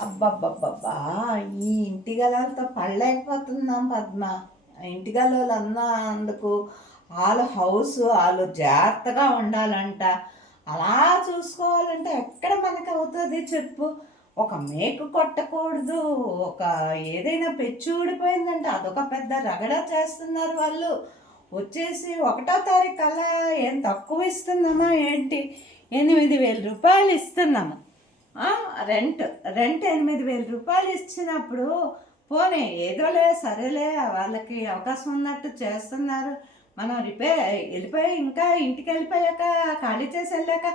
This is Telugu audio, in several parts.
అబ్బబ్బబ్బబ్బా ఈ ఇంటి పడలేకపోతున్నాం పద్మ? ఇంటి గలలు అన్నందుకు వాళ్ళ హౌస్ వాళ్ళు జాగ్రత్తగా ఉండాలంట. అలా చూసుకోవాలంటే ఎక్కడ మనకు అవుతుంది చెప్పు. ఒక మేకు కొట్టకూడదు ఒక ఏదైనా పెచ్చు ఊడిపోయిందంటే అదొక పెద్ద రగడ చేస్తున్నారు వాళ్ళు. వచ్చేసి ఒకటో తారీఖు అలా ఏం తక్కువ ఇస్తున్నామా ఏంటి? ఎనిమిది వేల రూపాయలు ఇస్తున్నాము. రెంట్ రెంట్ ఎనిమిది వేల రూపాయలు ఇచ్చినప్పుడు పోనీ ఏదోలే సరేలే వాళ్ళకి అవకాశం ఉన్నట్టు చేస్తున్నారు. మనం రిపేర్ వెళ్ళిపోయి ఇంకా ఇంటికి వెళ్ళిపోయాక ఖాళీ చేసి వెళ్ళాక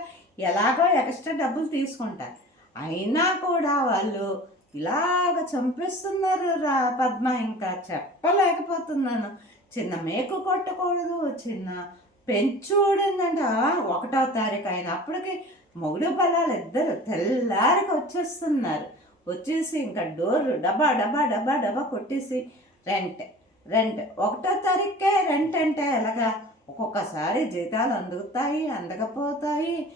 ఎలాగో ఎక్స్ట్రా డబ్బులు తీసుకుంటారు. అయినా కూడా వాళ్ళు ఇలాగ చంపిస్తున్నారు రా పద్మ ఇంకా చెప్పలేకపోతున్నాను. చిన్న మేకు కొట్టకూడదు చిన్న పెంచూడిందంట ఒకటో తారీఖు అయినప్పటికీ మొగుడు పిల్లలు ఇద్దరు తెల్లారికి వచ్చేస్తున్నారు. వచ్చేసి ఇంకా డోర్ డబ్బా డబ్బా డబ్బా డబ్బా కొట్టేసి రెంట్ రెంట్. ఒకటో తారీఖుకే రెంట్ అంటే ఎలాగా? ఒక్కొక్కసారి జీతాలు అందుకుతాయి అందకపోతాయి.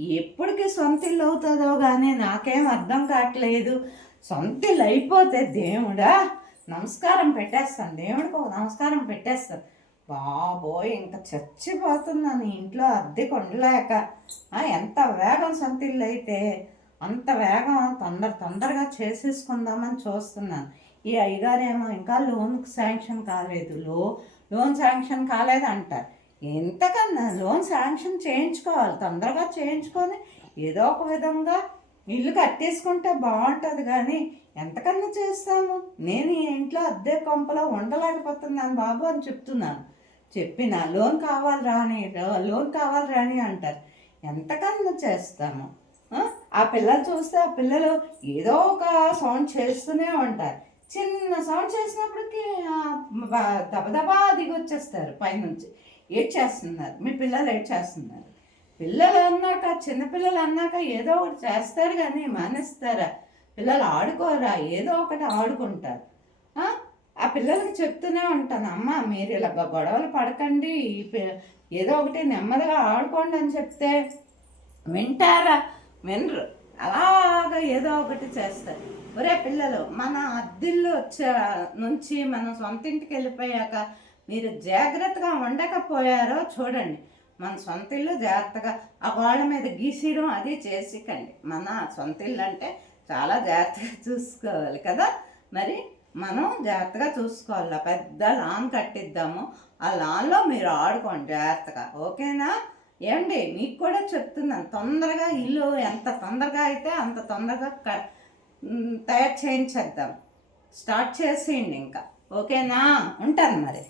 ఎప్పటికి సొంత ఇల్లు అవుతుందో కానీ నాకేం అర్థం కావట్లేదు. సొంత ఇల్లు అయిపోతే దేవుడా? నమస్కారం పెట్టేస్తాను దేవుడికి ఒక నమస్కారం పెట్టేస్తాను. బాబోయ్ ఇంకా చచ్చిపోతున్నాను ఇంట్లో అద్దె కొండలేక. ఎంత వేగం సొంత ఇల్లు అయితే. అంత వేగం తొందర తొందరగా చేసేసుకుందామని చూస్తున్నాను. ఈ అయ్యగారేమో ఇంకా లోన్ శాంక్షన్ కాలేదు. లో లోన్ శాంక్షన్ కాలేదు అంటారు. ఎంతకన్నా లోన్ శాంక్షన్ చేయించుకోవాలి. తొందరగా చేయించుకొని ఏదో ఒక విధంగా ఇల్లు కట్టేసుకుంటే బాగుంటుంది కానీ ఎంతకన్నా చేస్తాము? నేను ఈ ఇంట్లో అద్దె కొంపలో ఉండలేకపోతున్నాను బాబు అని చెప్తున్నాను. చెప్పిన లోన్ కావాలి రాని లోన్ కావాలి రాని అంటారు. ఎంతకన్నా చేస్తాము. ఆ? పిల్లలు చూస్తే ఆ పిల్లలు ఏదో ఒక సౌండ్ చేస్తూనే ఉంటారు. చిన్న సౌండ్ చేసినప్పటికీ దబదబా దిగి వచ్చేస్తారు పైనుంచి. ఏడ్ చేస్తున్నారు? మీ పిల్లలు ఏడ్ చేస్తున్నారు? పిల్లలు అన్నాక చిన్నపిల్లలు అన్నాక ఏదో ఒకటి చేస్తారు కానీ మానేస్తారా? పిల్లలు ఆడుకోరా? ఏదో ఒకటి ఆడుకుంటారు. ఆ? పిల్లలకి చెప్తూనే ఉంటాను అమ్మ మీరు ఇలా గొడవలు పడకండి ఏదో ఒకటి నెమ్మదిగా ఆడుకోండి అని చెప్తే వింటారా? వినరు. అలాగా ఏదో ఒకటి చేస్తారు. ఒరే పిల్లలు మన అద్దిల్లు వచ్చే నుంచి మనం సొంత ఇంటికి వెళ్ళిపోయాక మీరు జాగ్రత్తగా ఉండకపోయారో చూడండి. మన సొంత ఇల్లు జాగ్రత్తగా ఆ గోడ మీద గీసేయడం అది చేసికండి. మన సొంత ఇల్లు అంటే చాలా జాగ్రత్తగా చూసుకోవాలి కదా మరి? మనం జాగ్రత్తగా చూసుకోవాలి. పెద్ద లాన్ కట్టిద్దాము. ఆ లాన్లో మీరు ఆడుకోండి జాగ్రత్తగా. ఓకేనా? ఏమండి మీకు కూడా చెప్తున్నాను. తొందరగా ఇల్లు ఎంత తొందరగా అయితే అంత తొందరగా క- తయారు చేయించేద్దాం. స్టార్ట్ చేసేయండి ఇంకా. ఓకేనా? ఉంటాను మరి.